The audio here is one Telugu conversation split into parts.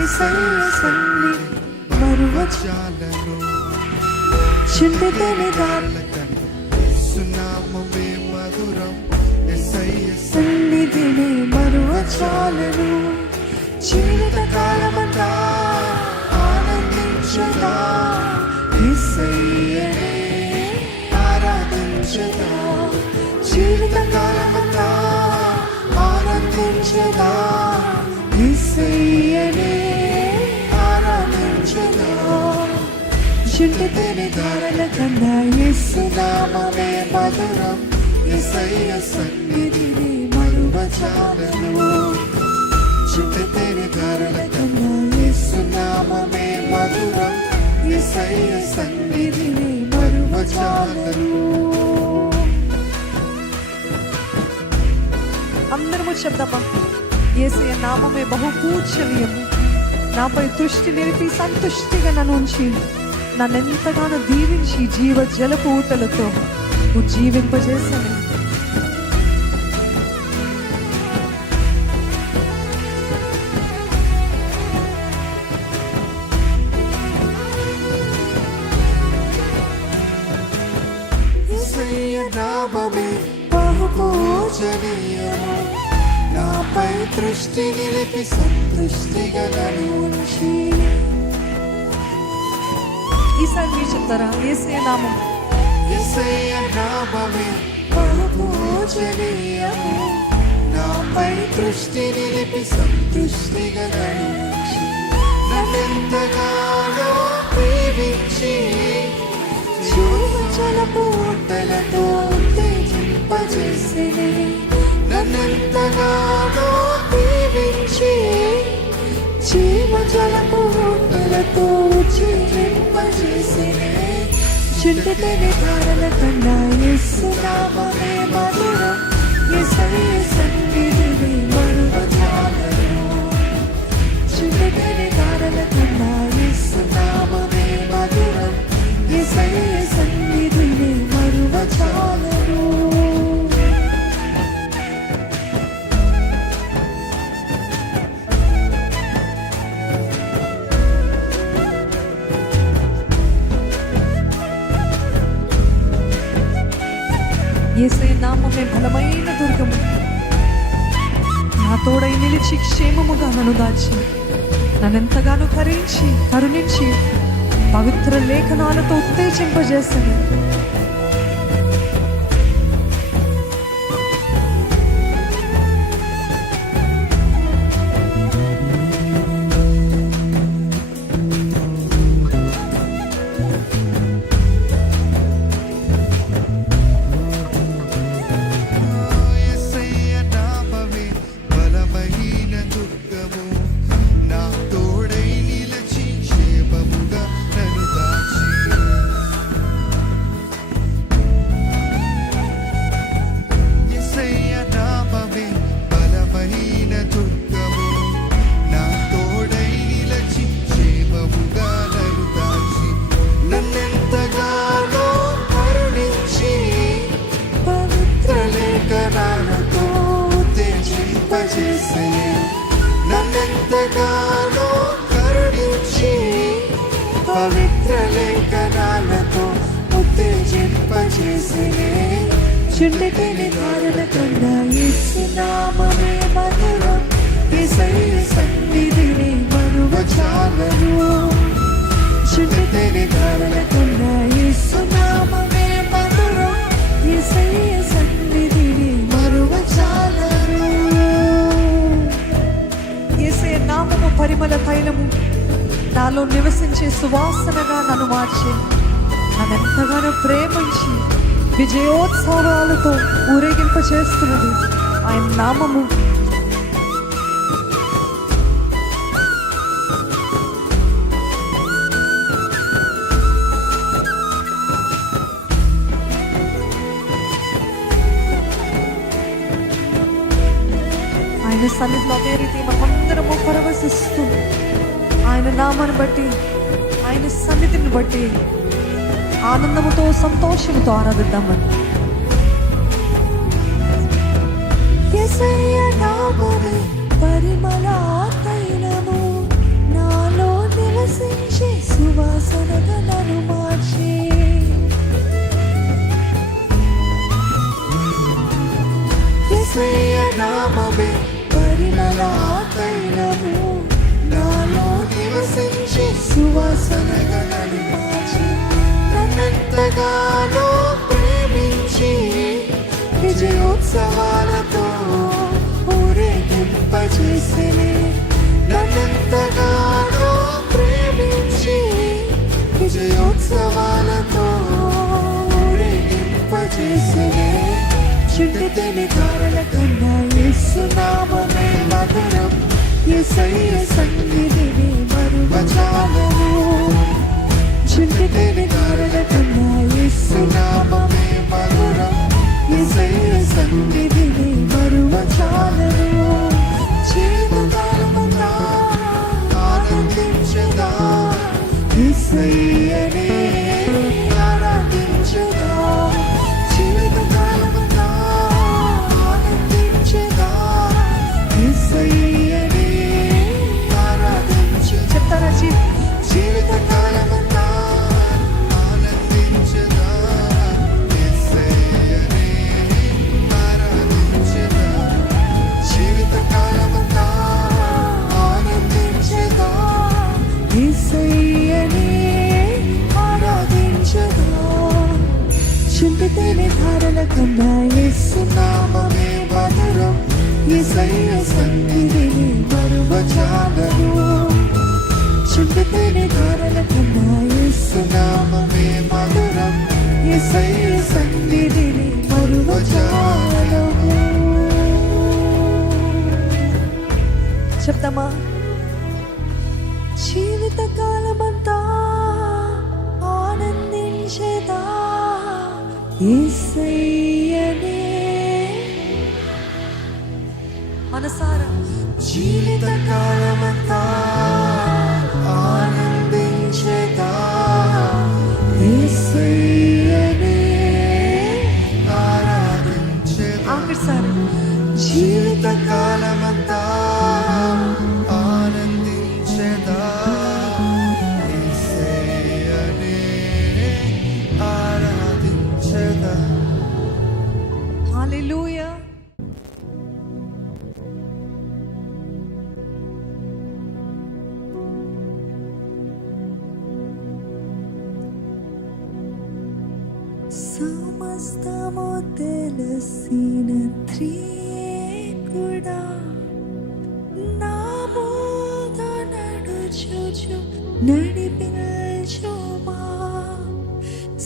యేసయ్య సన్నిధి మరువజాలను చిందితని సునామమే మధురం యేసయ్య సన్నిధిని మరువజాలను జీవితకాలమంతా ఆనందించదా యేసయ్యనే ఆరాధించదా జీవితకాలమంతా ఆనందించదా యేసయ్యనే ఆరాధించదా చింతితని ధారల కన్నా యేసు నామమే మధురం యేసయ్య సన్నిధిని మరువజాలను చింతితని ధారల కన్నా యేసు నామమే మధురం యేసయ్య సన్నిధిని మరువజాలను. అందరము చెప్దామా, యేసయ్య నామమే బహు పూజనీయము. నాపై దృష్టి నిలిపి సంతుష్టిగా నన్ను ఉంచి నన్నెంతగానో దీవించి జీవ జలపు ఊటలతో నువ్వు జీవింపజేశాను. నామమే బహు పూజనీయము. నాపై దృష్టి నిలిపి సంతృష్టిగా నన్ను ఉంచి. ఈసారి మీరు చెప్తారా, యేసయ్య నామం యేసయ్య నామమే బహు పూజనీయము. నాపై దృష్టి నిలిపి సంతృష్టిగా నన్ను ఉంచి. నన్నెంతగానో దీవించి జలపు ఊటలతో ఉత్తేజింపజేసినే. నన్నెంతగానో దీవించి జీవజలపు ఊటలతో ఉత్తేజింపజేసినే. చింతితని ధారల కన్నా యేసు నామమే మధురం యేసయ్య సన్నిధిని మరువజాలను. చింతితని ధారల కన్నా యేసు నామమే మధురం యేసయ్య సన్నిధిని మరువజాలను. యేసయ్య నామమే బలమైన దుర్గము. నా తోడై నిలిచి క్షేమముగా నన్ను దాచి నన్నెంతగానో కరుణించి పవిత్ర లేఖనాలతో ఉత్తేజింపజేస్తాను. నన్నెంతగానో కరుణించి పవిత్ర లేఖనాలతో ఉత్తేజింపజేసినే. చింతితని ధారల కన్నా యేసు నామమే మధురం యేసయ్య సన్నిధిని మరువజాలను. చింతితని ధారల కన్నా యేసు నామమే మధురం యేసయ్య సన్నిధిని మరువజాలను. యేసయ్య నామము పరిమళ తైలము, నాలో నివసించే సువాసనగా నన్ను మార్చి నన్నెంతగానో ప్రేమించి విజయోత్సవాలతో ఊరేగింప చేస్తున్నది ఆయన నామము. ఆయన సన్నిధిలో అదే రీతి మనమందరము పరవశిస్తూ ఆయన నామాన్ని బట్టి ఆయన సన్నిధిని బట్టి ఆనందముతో సంతోషముతో ఆరాధిద్దామని. యేసయ్య నామమే పరిమళ తైలము, ఉత్సవాలతో ఊరేగింపజేసినే నన్నెంతగానో ప్రేమించి విజయోత్సవాలతో ఊరేగింపజేసినే చుట్టుతేని ధారల కన్నా యేసు నామమే మధురం యేసయ్య సన్నిధిని మరువజాలను చుట్టుతేని ధారల కన్నా యేసు నామమే మధురం యేసయ్య సన్నిధిని మరువజాలను జీవితకాలమంతా ఆనందించదా యేసయ్యనే ఆరాధించదా జీవితకాలమంతా ఆనందించదా యేసయ్యనే ఆరాధించదా చెప్తారా జీవితకాలమంతా ఆనందించదా యేసయ్యనే ఆరాధించదా జీవితకాలమంతా ఆనందించదా యేసయ్యనే ఆరాధించదా చింతితేనే ధారల కన్నా యేసు నామమే మధురం యేసయ్య సన్నిధిని మరువజాలను చింతితేనే ధారల కన్నా యేసు నామమే మధురం యేసయ్య సన్నిధిని మరువజాలను చెప్తామా జీవితకాలమంతా ఆనందించేదా యేసయ్యనే మనసారా జీవితకాలమంతా ఆనందించేదా యేసయ్యనే ఆరాధించేదా ఆఖరిసారి జీవితకాలమంతా ఆనందించేదా యేసయ్యనే ఆరాధించేదా హల్లెలూయా. సమస్తము తెలిసిన త్రియేకుడా నా ముందు నడుచుచు నడిపించుమా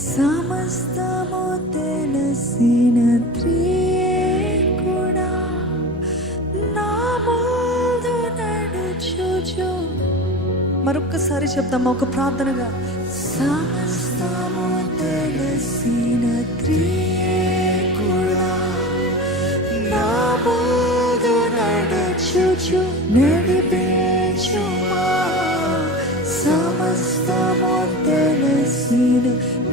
సమస్తము తెలిసిన త్రియేకుడా నా ముందు నడుచుచు మరొక్కసారి చెప్దామా ఒక ప్రార్థనగా సమస్తము తెలిసిన త్రియేకుడా నా ముందు నడుచుచు నడిపించుమా సమస్తము తెలిసిన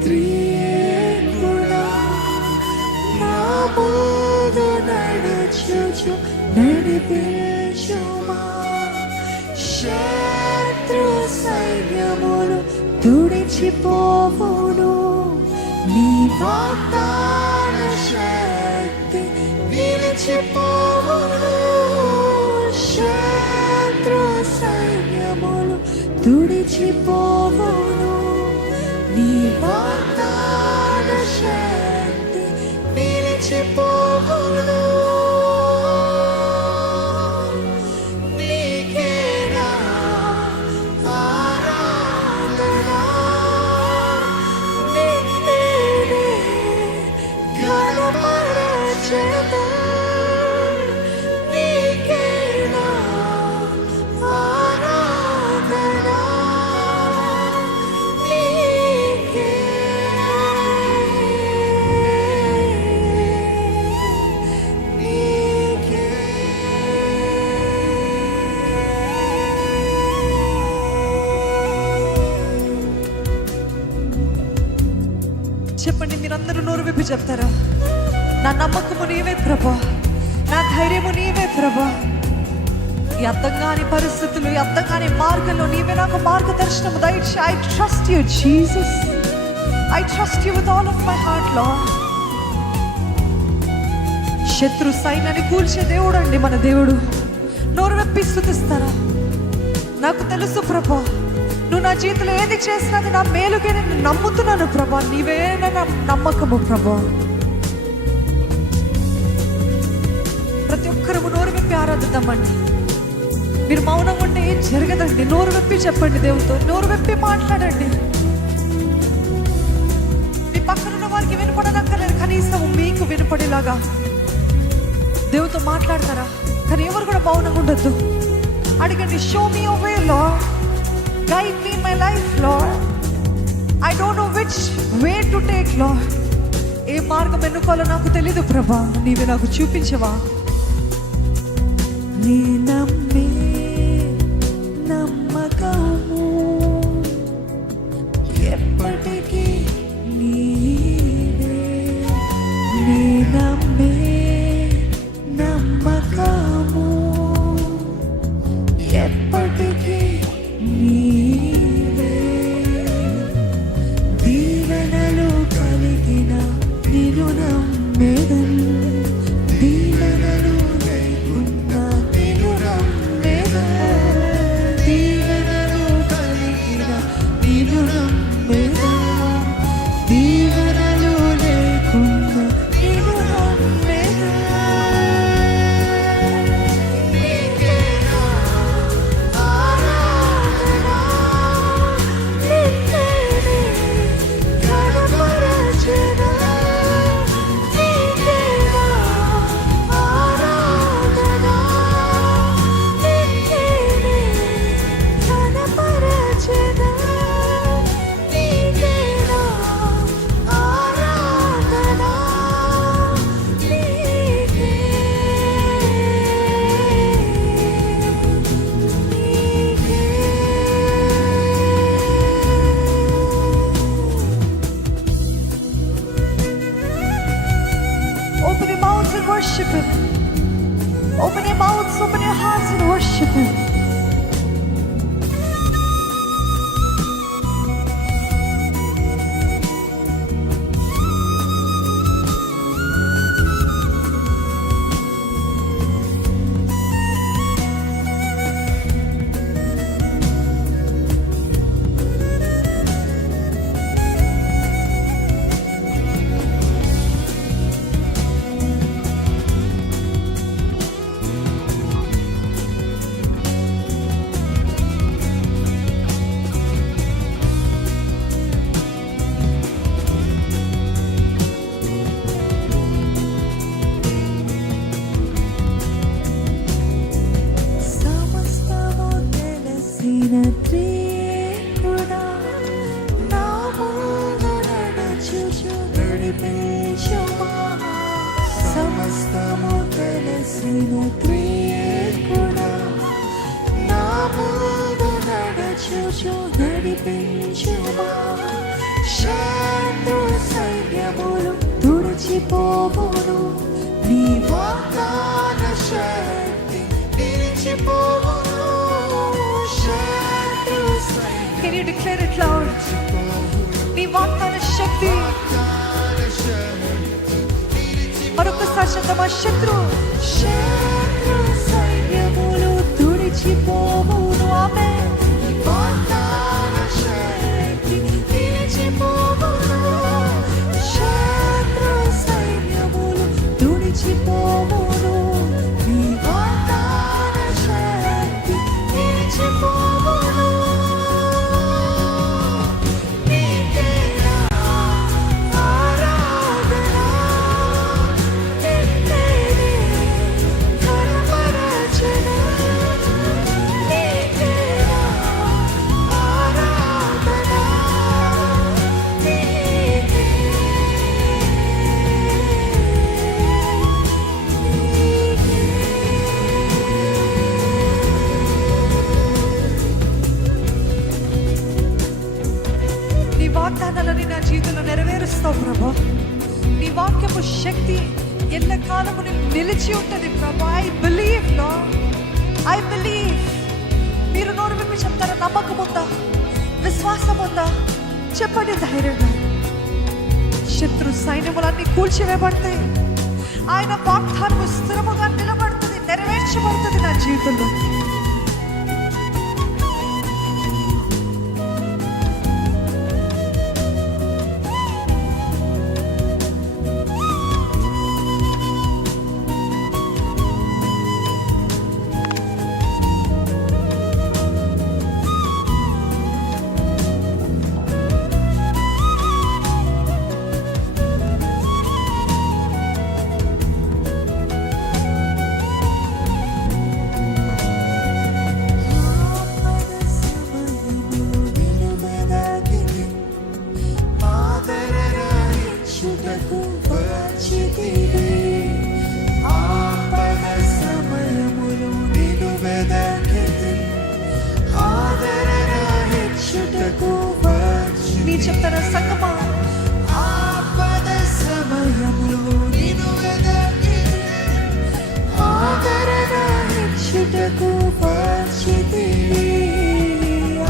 త్రియేకుడా నా ముందు నడుచుచు నడిపించుమా శత్రు సైన్యములు తుడిచిపోవును నీ వాగ్దాన శక్తి నిలిచిపోవును శత్రు సైన్యములు తుడిచిపోవును నీ వాగ్దాన శక్తి నిలిచిపోవును నీకేనా ఆరాధన నిన్నే ఘనపరచెదా నీకేనా ఆరాధన నీకే నీకే చెప్పండి మీరందరూ నోరు విప్పి చెప్తారా నా నమ్మకము నీవే ప్రభా నా ధైర్యము నీవే ప్రభా ఈ అర్థం కాని పరిస్థితులు ఈ అర్థం కాని మార్గంలో నీవే నాకు మార్గదర్శనము దయచి I trust you Jesus I trust you with all of my heart Lord శత్రు సైన్యాన్ని కూల్చే దేవుడు అండి మన దేవుడు నోరు వెప్పి స్తుతిస్తారా నాకు తెలుసు ప్రభా నువ్వు నా జీవితంలో ఏది చేసినది నా మేలుకే నేను నమ్ముతున్నాను ప్రభా నీవే నా నమ్మకము ప్రభా ఒక్కరము నోరు విప్పి ఆరాధిద్దామండి. మీరు మౌనంగా ఉంటే ఏం జరగదండి. నోరు విప్పి చెప్పండి దేవుతో, నోరు విప్పి మాట్లాడండి. మీ పక్కనున్న వారికి వినపడనక్కర్లేదు, కనీసం మీకు వినపడేలాగా దేవుతో మాట్లాడతారా? కానీ ఎవరు కూడా మౌనంగా ఉండొద్దు. అడగండి, show me your way Lord, guide me in my life Lord, I don't know which way to take Lord. ఏ మార్గం ఎన్నుకోవాలో నాకు తెలీదు ప్రభా, నీవే నాకు చూపించవా. నీ నమ్మే నమ్మకము ఎప్పటికీ నీవే. నీ నమ్మే నమ్మకము ఎప్పటికీ నీవే. దీవెనలు కలిగిన నిన్ను నమ్మేదను, దీవెనలు లేకున్నా నిన్ను నమ్మేదను, దీవెనలు కలిగిన నిన్ను నమ్మేదను, దీవెనలు లేకున్నా నిన్ను నమ్మేదను. నీకేనా ఆరాధన, నిన్నేనే కనపరచెదా. నీకేనా ఆరాధన, నిన్నేనే కనపరచెదా. నీకేనా ఆరాధన, నీకే. Open your mouths and worship Him. Open your mouths, open your hearts and worship Him. సమస్తము తెలిసిన త్రియేకుడా, నా ముందు నడుచుచు నడిపించుమా. సమస్తము తెలిసిన త్రియేకుడా, నా ముందు నడుచుచు నడిపించుమా. శత్రు సైన్యములు తుడిచిపోవును, నీ వాగ్దాన శక్తి నిలిచిపోవును. శత్రు సైన్యములు Can you declare it loud? నీ వాగ్దాన శక్తి మరొకసారి శబ్దమా. శత్రు సైన్యములు తుడిచిపోవును. ఆమేన్. నీ వాగ్దాన శక్తి నిలిచిపోవును. శత్రు సైన్యములు తుడిచిపోవును. నీ వాగ్దాన శక్తి నిలిచిపోవును. నీకేనా ఆరాధన, నిన్నేనే కనపరచెదా. నీకేనా ఆరాధన, నీకే. నీ వాగ్దానాలని నా జీవితంలో నెరవేరుస్తావు ప్రభా. నీ వాక్యము శక్తి ఎల్లకాలము నిలిచి ఉంటది ప్రభా. I believe lord, I believe. మీరు నోరు విప్పి చెప్తారా? నమ్మకం ఉందా? విశ్వాసం ఉందా? చెప్పండి ధైర్యంగా. శత్రు సైన్యములన్నీ కూల్చివేయబడతాయి. ఆయన వాగ్దానము స్థిరముగా నిలబడుతుంది, నెరవేర్చబడుతుంది నా జీవితంలో. చెప్తారా సంగమా? ఆపద సమయములో నిన్ను వెదకి ఆదరణ ఇచ్చుటకు వచ్చితివి.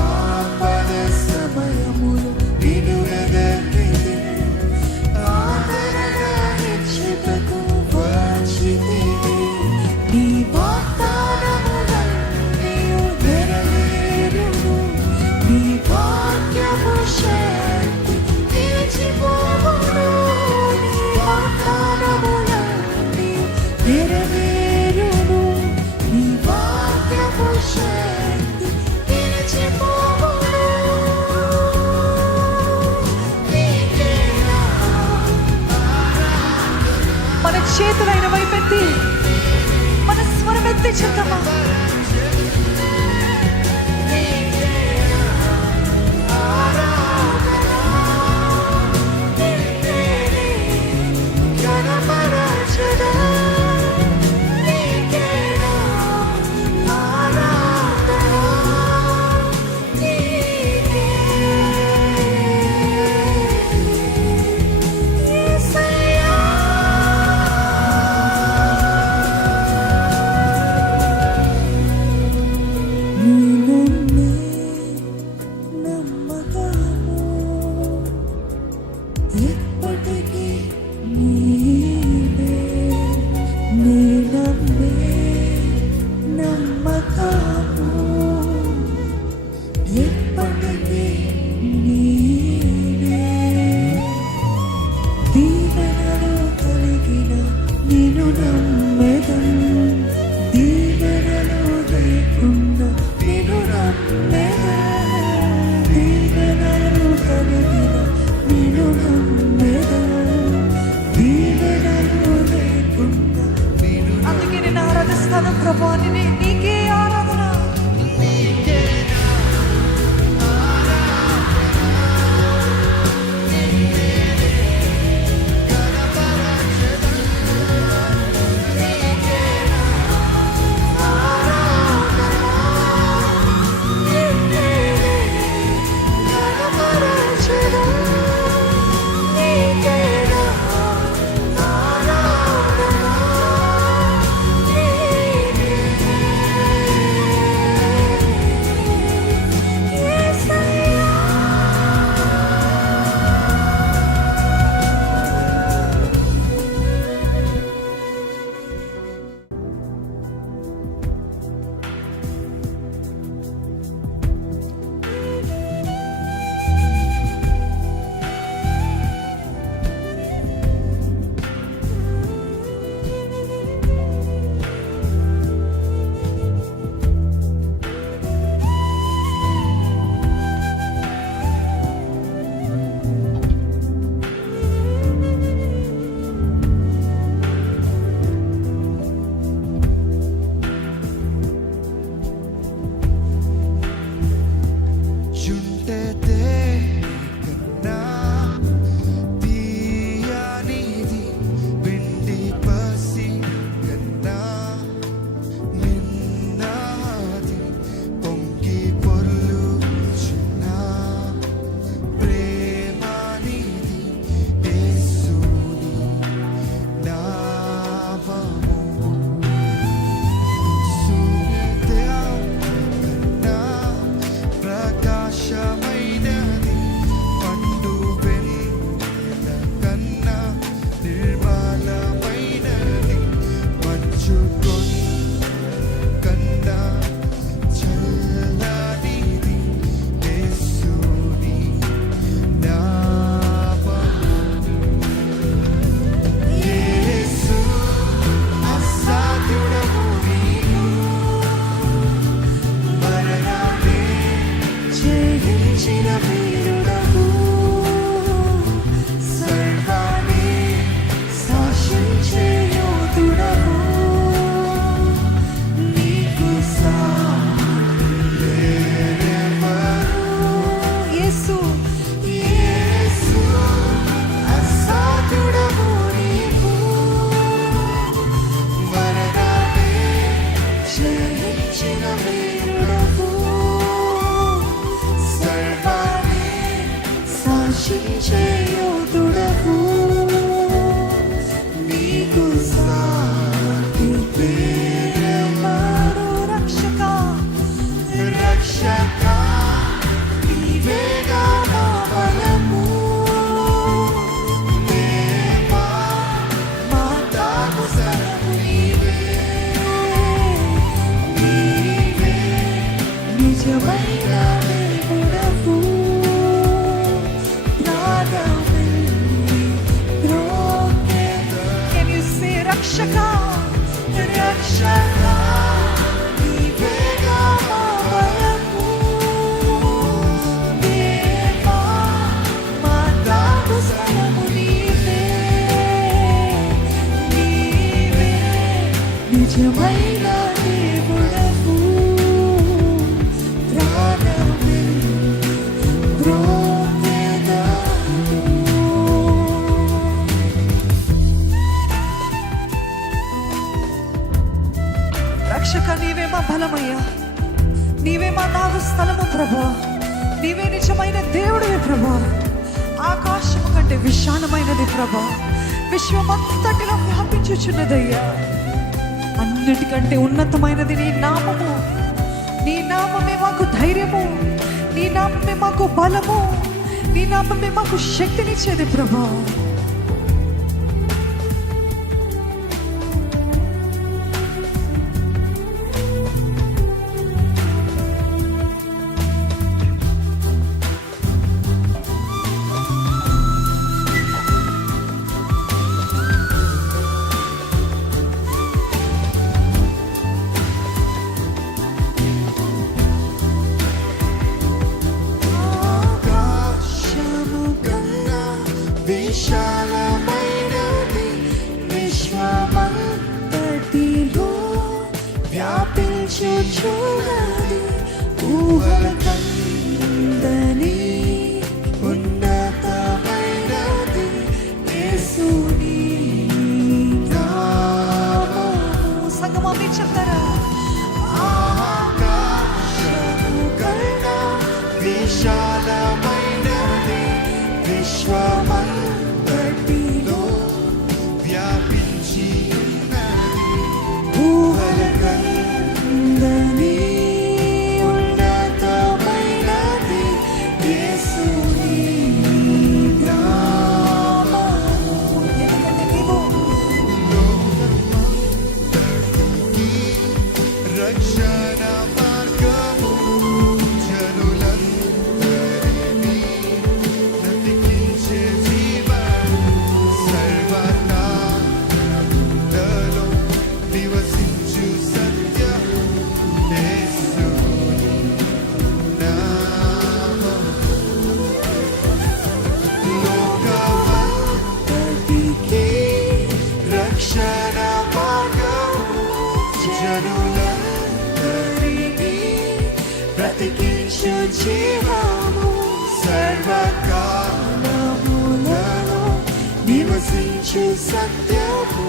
ఆపద సమయములో నిన్ను వెదకి ఆదరణ ఇచ్చుటకు వచ్చితివి. నీ వాగ్దానములన్నీ నెరవేరును. నీ వాక్యము శక్తి నిలిచిపోవును. నీ వాగ్దానములన్నీ నెరవేరును. నీ వాక్యము శక్తి నిలిచిపోవును. నీకేనా మన చేతులైన వైపెత్తి మన స్వరమెత్తి చెప్తామా? ఎప్పటికీ నీవే నీ నమ్మే నమ్మకము. ఎప్పటికీ నీవే దీవెనలు కలిగిన నిన్ను నమ్మెదను. దీవెనలు లేకుండా నిన్ను నమ్మెదను. దీవెనలు కలిగిన నిన్ను నమ్మెదను. దీవెనలు లేకుండా. అందుకే నేను ఆరాధిస్తాను ప్రభా, నీకే ఆరాధన. జయించిన వీరుడవు సర్వాన్ని శాసించే యోధుడవు నీకు సాటి మారు రక్షక రక్షక నీవేగా మా బలము దేవా మా దాగుదలము నీవే నీవే నిజమైన దేవుడవు ప్రాణమిల్లి ద్రోకెద Can you say రక్షక రక్షక నీవేగా మా బలము దేవా మా దాగుదలము నీవే నీవే నిజమైన దేవుడవు ప్రాణమిల్లి ద్రోకెదను రక్షక నీవే మా బలమయ్యా, నీవే మా నాగు స్థలము ప్రభా, నీవే నిజమైన దేవుడివి ప్రభా. ఆకాశము కంటే విశాలమైనది ప్రభా, విశ్వమంతటిలో వ్యాపించుచున్నదయ్యా. అన్నిటికంటే ఉన్నతమైనది నీ నామము. నీ నామమే మాకు ధైర్యము, నీ నామమే మాకు బలము, నీ నామమే మాకు శక్తినిచ్చేది ప్రభా. ఆకాశము కన్నా విశాలమైనది విశ్వమంతటిలో వ్యాపించుచున్నది ఊహల కందని ఉన్నతమైనది యేసుని నామము. సంగమా మీరు చెప్తారా? ఆకాశము కన్నా విశాలమైనది విశ్వమంతటిలో వ్యాపించి ఉన్నది ఊహల కందని ఉన్నతమైనది యేసుని నామము. ఎందుకంటే నీవు రక్షణ మార్గము జనులందరినీ బ్రతికించే జీవము సర్వకాలములలో నివసించు సత్యము యేసుని నామము. లోకమంతటికి రక్షణ మార్గము జనులందరినీ బ్రతికించు జీవము సర్వకాలములలో నివసించు సత్యము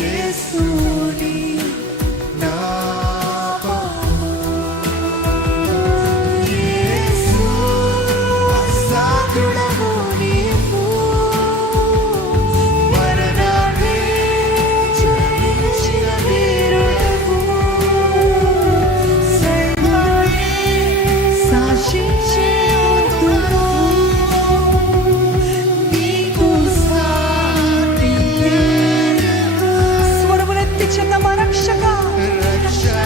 యేసుని నామము. యేసు అసాధ్యుడవు నీవు మరణాన్ని జయించిన వీరుడవు సర్వాన్ని శాసించే యోధుడవు నీకు సాటి స్వరములెత్తి చెందమా రక్షక రక్షక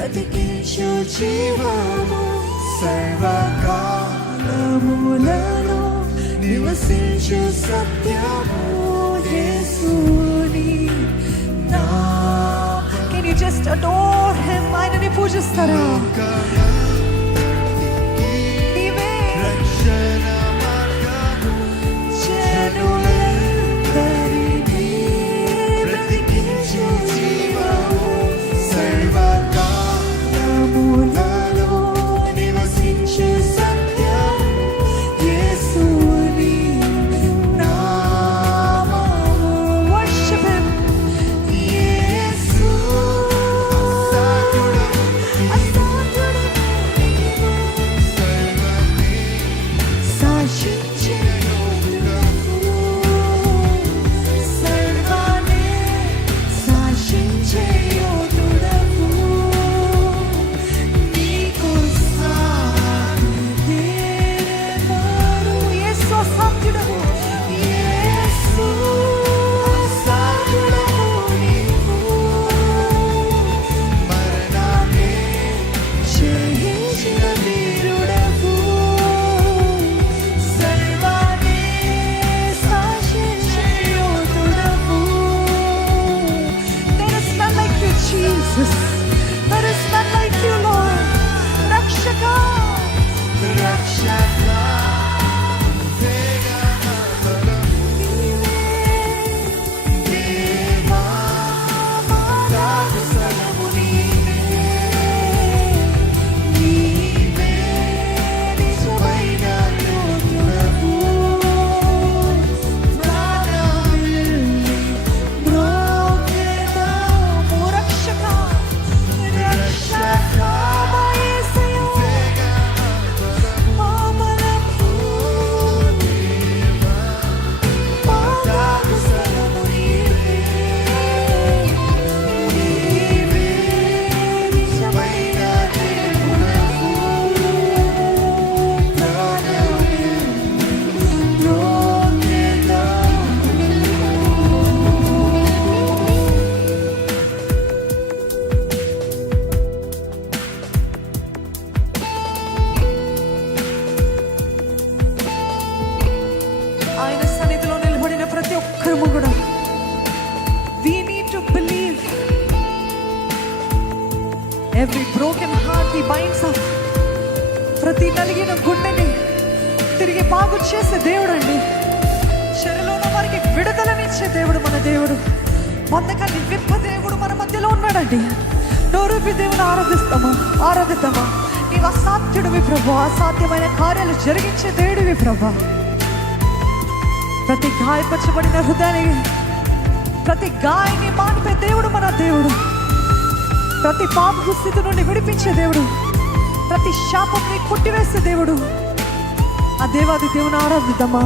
బ్రతికించు జీవము సర్వకాలములలో నివసించు సత్యము యేసుని నామము. Can you just adore him? ఆయనని పూజిస్తారా? నీవే రక్షణ మార్గము జనులందరినీ బ్రతికించు జీవము సర్వకాలములలో నివసించు సత్యము యేసుని నామము. worship him. యేసు అసాధ్యుడు నీవు సాక్షించే యోధుడవు సర్వాన్ని సాక్షించే యోధుడవు నీకు సాటి వారు యేసు అసాధ్యుడవు. యేసు అసాధ్యుడవు నీవు మరణాన్ని జయించిన వీరుడవు సర్వాన్ని శాసించే యోధుడవు. There is none like you, Jesus. There is none like you, Lord. రక్షకా, రక్షక దేవా మాదాగు సలము నీవే నిజమైన యోధుడవు ప్రాణమిల్లి మ్రోగెదాము రక్షకా, రక్షక మా యేసయ్య, మా బలము మాదాగు సలము నీవే నిజమైన దేవుడవు ప్రాణమిల్లి మ్రోగెదాము. ఆయన సన్నిధిలో నిలబడిన ప్రతి ఒక్కరము కూడా we need to believe. Every broken heart he binds up. ప్రతి నలిగిన గుండెని తిరిగి బాగు చేసే దేవుడు అండి. చెరలో ఉన్న వారికి విడుదలనిచ్చే దేవుడు మన దేవుడు. బంధకాన్ని విప్ప దేవుడు మన మధ్యలో ఉన్నాడండి. నోరూపి దేవుని ఆరాధిద్దామా. నీవు అసాధ్యుడివి ప్రభు. అసాధ్యమైన కార్యాలు జరిగించే దేవుడివి ప్రభు. ప్రతి గాయపరచబడిన హృదయాన్ని, ప్రతి గాయాన్ని మానిపే దేవుడు మన దేవుడు. ప్రతి పాపపు స్థితి నుండి విడిపించే దేవుడు. ప్రతి శాపంని కొట్టివేసే దేవుడు. ఆ దేవాది దేవుని ఆరాధిద్దామా.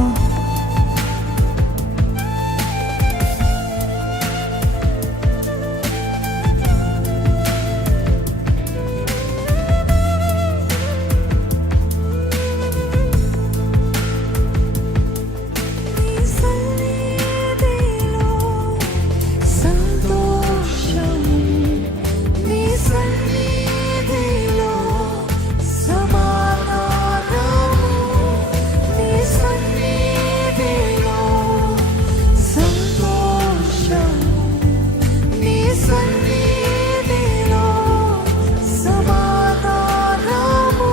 నీ సన్నిధిలో సంతోషం నీ సన్నిధిలో సమాధానము నీ సన్నిధిలో సంతోషం నీ సన్నిధిలో సమాధానము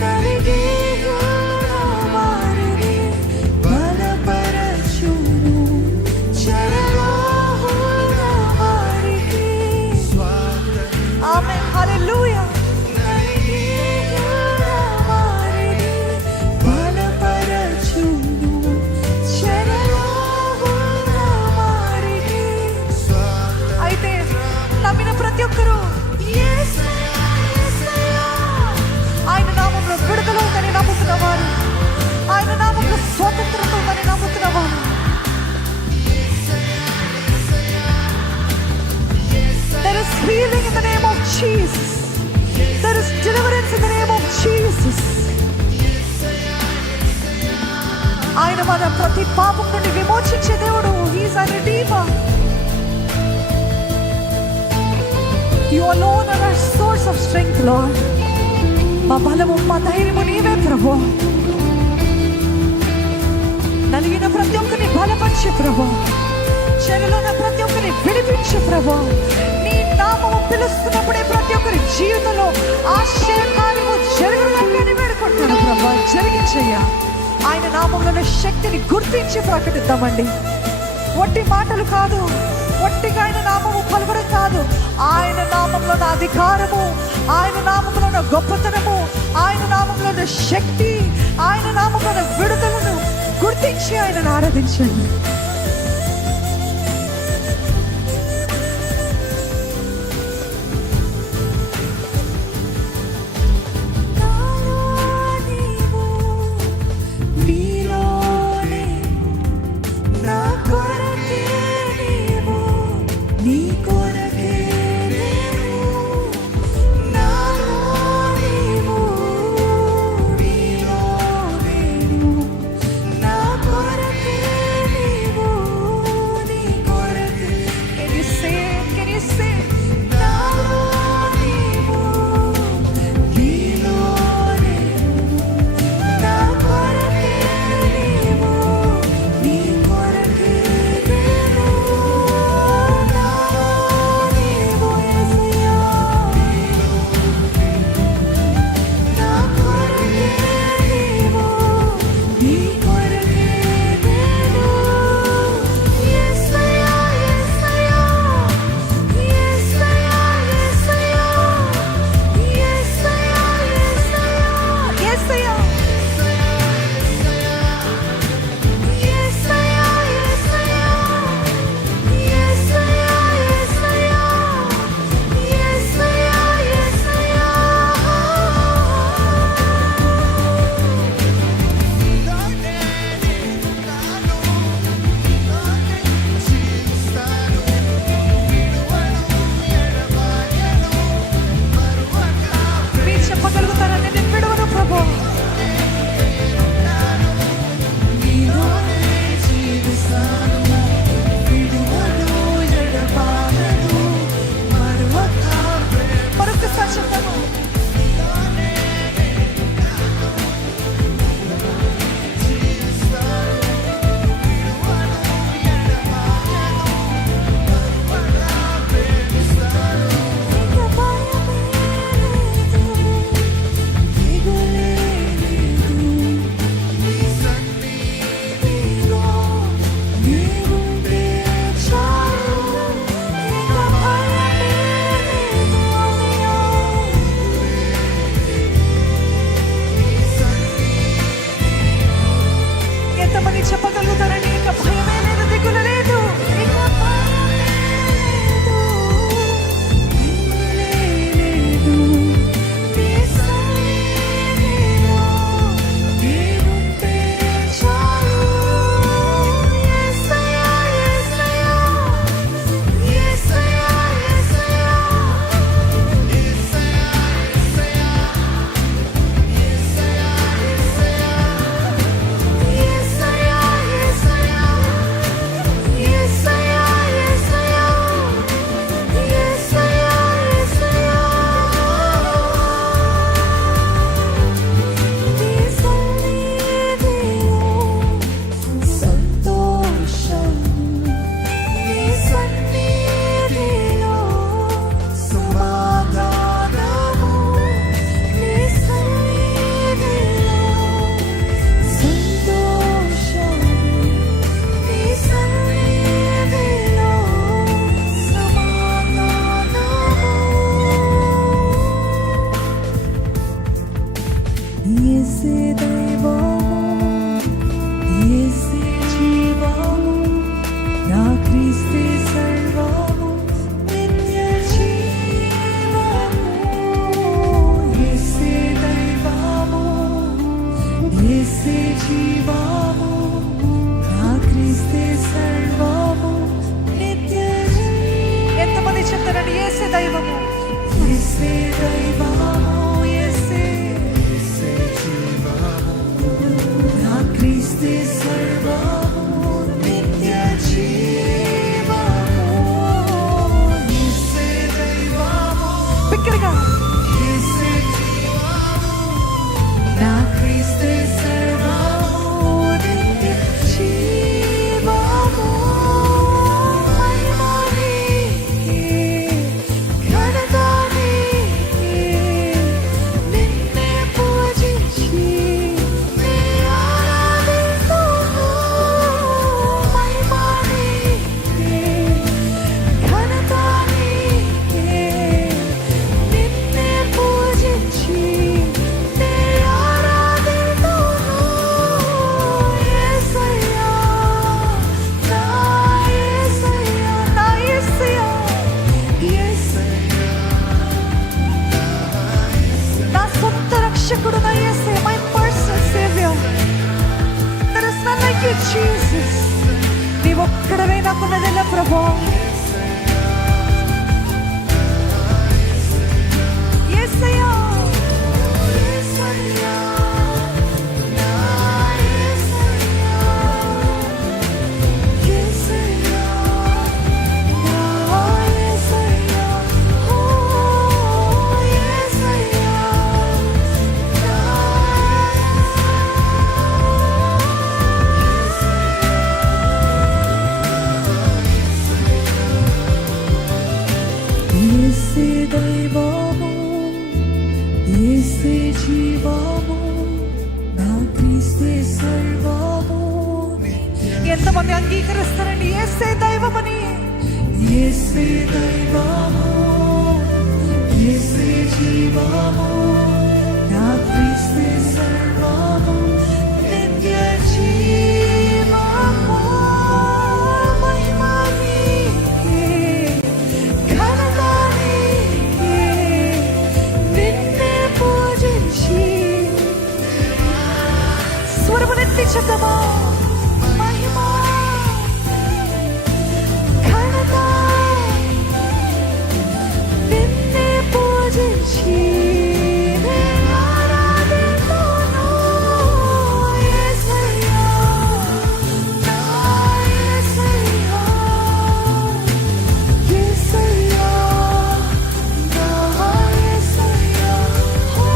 నలిగి వారిని బలపరచును చెరలో ఉన్న వారికి ఆమేన్. హల్లెలూయా. నలిగి వారిని బలపరచును చెరలో ఉన్న వారికి అయితే నమ్మిన ప్రతి ఒక్కరూ యేసయ్యా యేసయ్యా ఆయన నామంలో విడుదల ఉందని నమ్ముతున్నవారు, ఆయన నామంలో స్వతంత్రత ఉందని నమ్ముతున్నవారు, there is healing in the name of Jesus. There is deliverance in the name of Jesus. ఆయన మన ప్రతి పాపం నుండి విమోచించే దేవుడు. He is a redeemer. You alone are our source of strength, Lord. మా బలము మా ధైర్యము నీవే ప్రభు. నలిగిన ప్రతి ఒక్కరిని బలపరిచే ప్రభు, చెరలో ఉన్న ప్రతి ఒక్కరిని విడిపించే ప్రభు. నీ నామము పిలుస్తున్నప్పుడే ప్రతి ఒక్కరి జీవితంలో ఆశ్చర్యకార్యము జరుగుతుందని వేడుకుంటున్నాను ప్రభు. జరిగించయ్యా. ఆయన నామంలో శక్తిని గుర్తించి ప్రకటిద్దామండి. వట్టి మాటలు కాదు, వట్టిగా ఆయన నామము పలకడం కాదు. ఆయన నామంలో ఉన్న అధికారము, ఆయన నామంలో ఉన్న గొప్పతనము, ఆయన నామంలో ఉన్న శక్తి, ఆయన నామంలో ఉన్న విడుదలను గుర్తించి ఆయనను ఆరాధించండి. చెప్పగలుగుతారని ఇంకా భయమే లేదు, దిగులు లేదు. ఎంతమంది చెప్తారండి యేసే దైవము, యేసే దైవము, యేసే నా క్రీస్తే సర్వము నిత్య జీవము, యేసే దైవము, నాకున్నదెల్లా ప్రభా యేసయ్యా యేసే దైవము యేసే జీవము నా క్రీస్తే సర్వము ఎంతమంది అంగీకరిస్తారండి యేసే దైవమని యేసే దైవము యేసే జీవము నా క్రీస్తే సర్వము నిత్య జీవము మహిమ నీకే ఘనత నీకే నిన్నే పూజించి స్వరమునెత్తి చెప్తామా మహిమ ఘనత నిన్నే పూజించి ఆరాధింతును యేసయ్యా నా యేసయ్యా యేసయ్యా నా యేసయ్యా ఓ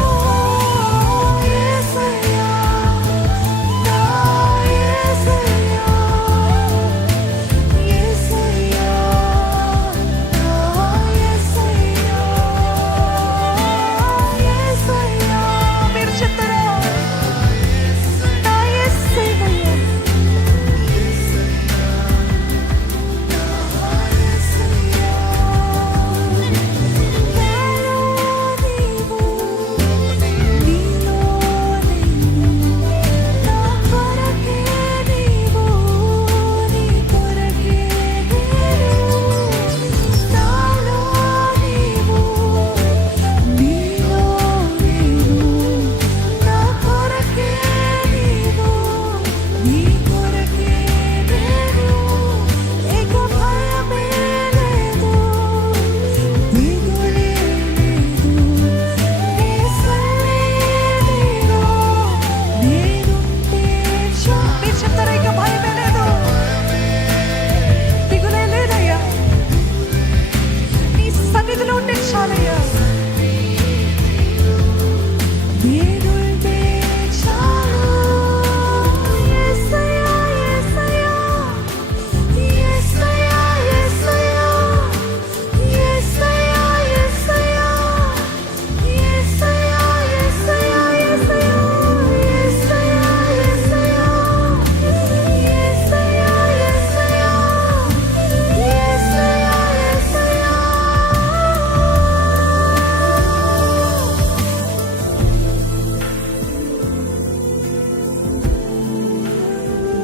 యేసయ్యా నా యేసయ్యా యేసయ్యా నా యేసయ్యా యేసయ్యా మీరు చెప్తారా నా యేసయ్యా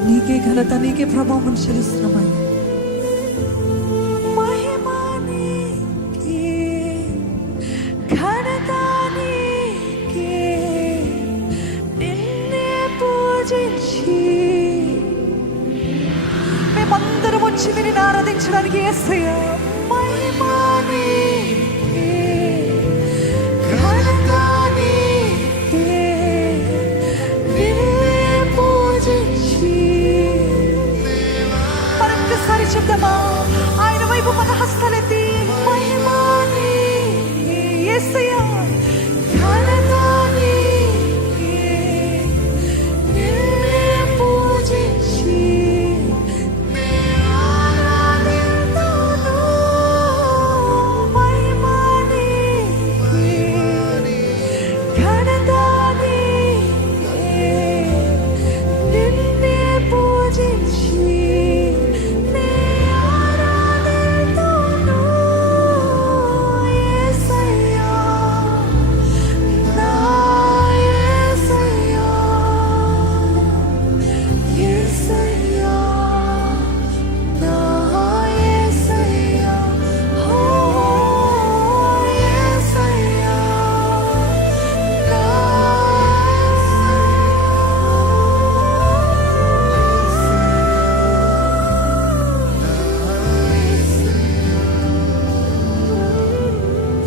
నీకే ఘనత నీకే ప్రభావం చెల్లిస్తున్నామయ్యా మహిమ నీకే ఘనత నీకే నిన్నే పూజించి మేమందరం వచ్చి నిన్ను ఆరాధించడానికి యేసయ్యా మహిమ నీకే ఘనత నీకే నిన్నే పూజించి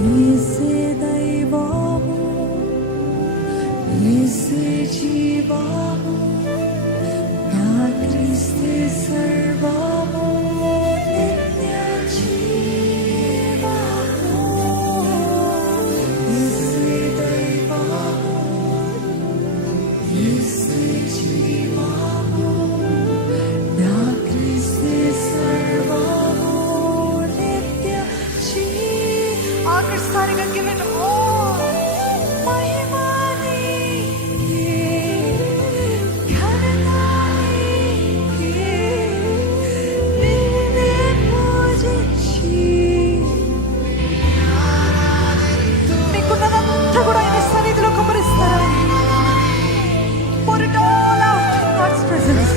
యేసే దైవము, యేసే జీవము, నా క్రీస్తే సర్వము, నిత్య జీవము. యేసే దైవము, యేసే జీవము, నా క్రీస్తే సర్వము, నిత్య ఆఖరిసారిగా give it all. మహిమా నీకే, ఘనత నీకే, నిన్నే పూజించి నీకున్నదంతా కూడా ఆయన సన్నిధిలో కుమ్మరిస్తారా? Pour it all out in God's presence.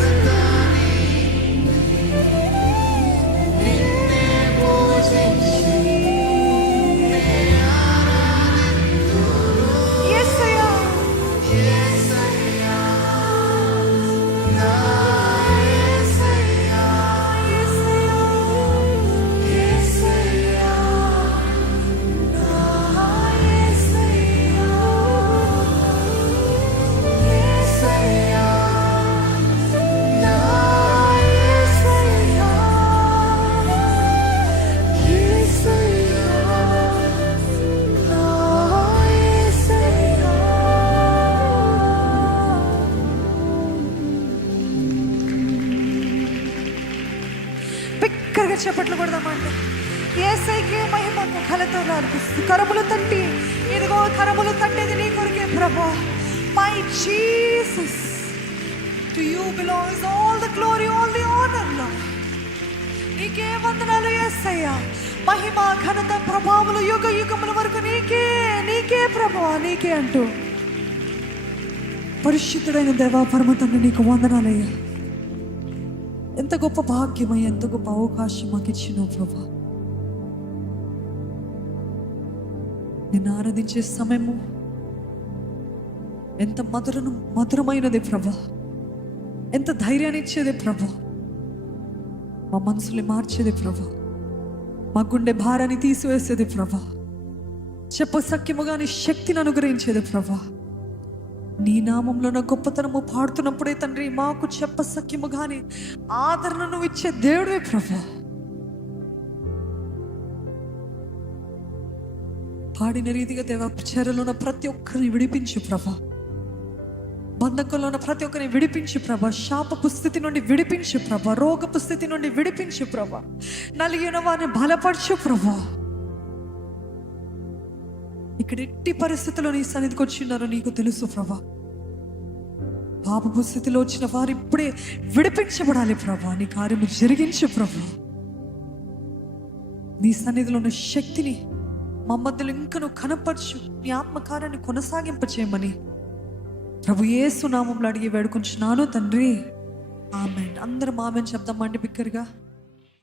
యేసయ్యా, బిగ్గరగా చప్పట్లు కొడదామండి. యేసయ్యకే మహిమను కలతో అర్పిస్తూ కరములు తట్టి, ఇదిగో కరములు తట్టేది నీ కొరకే ప్రభా. My Jesus, to you belongs all the glory, all the honour lord. నీకే వందనాలు యేసయ్యా. మహిమ ఘనత ప్రభావములు యుగ యుగముల వరకు నీకే, నీకే ప్రభువా, నీకే అంటూ పరిశుద్ధుడైన దేవా పరమ తండ్రి నీకు వందనాలయ్యా. ఎంత గొప్ప భాగ్యమయ్యా, ఎంత గొప్ప అవకాశం మాకు ఇచ్చినావు ప్రభా. నిన్ను ఆరాధించే సమయము ఎంత మధురమైనది ప్రభా, ఎంత ధైర్యాన్ని ఇచ్చేది ప్రభా, మా మనసుని మార్చేది ప్రభా, మా గుండె భారాన్ని తీసివేసేది ప్రభా, చెప్పసఖ్యముగా నీ శక్తిని అనుగ్రహించేది ప్రభా. నీ నామంలో నా గొప్పతనము పాడుతున్నప్పుడే తండ్రి మాకు చెప్పసఖ్యము గాని ఆదరణను ఇచ్చే దేవుడే ప్రభా. పాడిన రీతిగా దేవ చెరలో ఉన్న ప్రతి ఒక్కరిని విడిపించు ప్రభా, బంధకంలో ఉన్న ప్రతి ఒక్కరిని విడిపించు ప్రభా, శాపపు స్థితి నుండి విడిపించు ప్రభా, రోగపు స్థితి నుండి విడిపించు ప్రభా, నలిగిన వారిని బలపరచు ప్రభా. ఇక్కడ ఎట్టి పరిస్థితుల్లో నీ సన్నిధికి వచ్చిన్నారో నీకు తెలుసు ప్రభా. పాపపు స్థితిలో వచ్చిన వారు ఇప్పుడే విడిపించబడాలి ప్రభా. నీ కార్యము జరిగించు ప్రభా. నీ సన్నిధిలో ఉన్న శక్తిని మా మధ్యలో ఇంకా నువ్వు కనపరచు, నీ ఆత్మకార్యాన్ని కొనసాగింపచేయమని ప్రభు యేసు నామంలో అడిగి వేడుకుంటున్నాను తండ్రి, ఆమేన్. అందరం ఆమేన్ చెప్దామండి బిగ్గరగా.